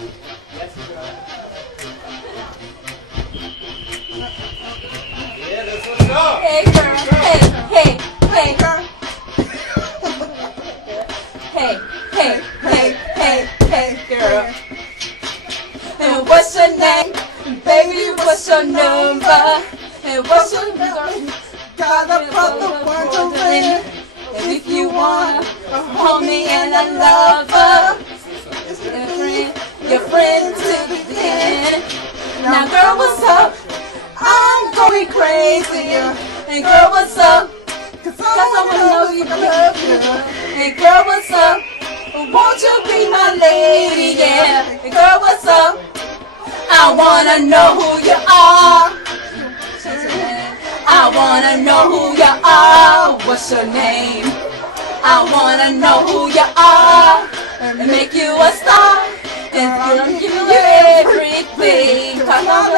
Yeah, that's what's up. Hey girl, hey girl. Hey girl. And what's your name? Baby, what's your number? And what's your number? Got a brother wondering If you want a homie and a lover, your friend to the end. Now girl, what's up? I'm going crazy. And girl, what's up? Cause I wanna know you love you. And girl, what's up? Won't you be my lady? Yeah. And girl, what's up? I wanna know who you are. I wanna know who you are. What's your name? I wanna know who you are. And make you a star. And give you everything. 'Cause I love